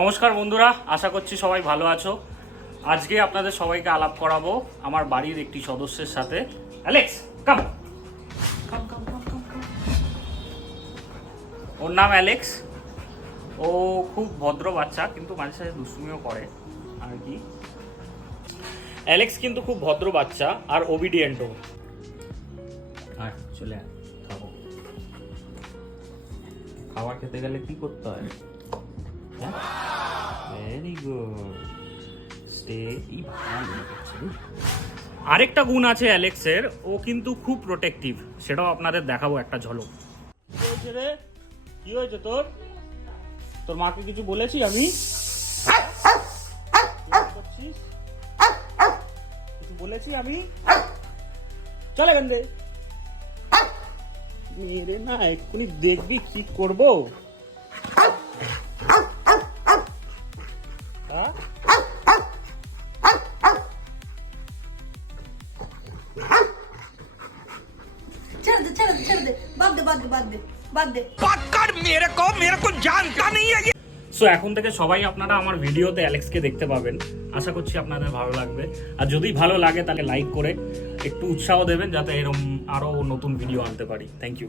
নমস্কার বন্ধুরা, আশা করছি সবাই ভালো আছো। আজকে আপনাদের সবাইকে আলাপ করাবো আমার বাড়ির একটি সদস্যের সাথে। অ্যালেক্স, কাম কাম কাম কাম কাম কাম। ওর নাম অ্যালেক্স। ও খুব ভদ্র বাচ্চা, কিন্তু মাঝে সাঝে দুষ্টুমিও করে আর কি। অ্যালেক্স কিন্তু খুব ভদ্র বাচ্চা আর ওবিডিয়েন্টও। আর চলে আয়, খাবো। খাবার খেতে গেলে কি করতে হয়? Very good, stay. আরেকটা গুণ আছে অ্যালেক্সের, ও কিন্তু খুব প্রোটেক্টিভ, সেটাও আপনাদের দেখাবো একটা ঝলক। কি হয়েছে রে? কি হয়েছে তোর? তোর মাকে কিছু বলেছি আমি? কিছু বলেছি আমি? চলে গেল রে মেরে, না এক্ষুনি দেখবি কি করবো। সো এখন থেকে সবাই আপনারা আমার ভিডিওতে অ্যালেক্সকে দেখতে পাবেন। আশা করছি আপনাদের ভালো লাগবে, আর যদি ভালো লাগে তাহলে লাইক করে একটু উৎসাহ দেবেন, যাতে এরকম আরো নতুন ভিডিও আনতে পারি। Thank you.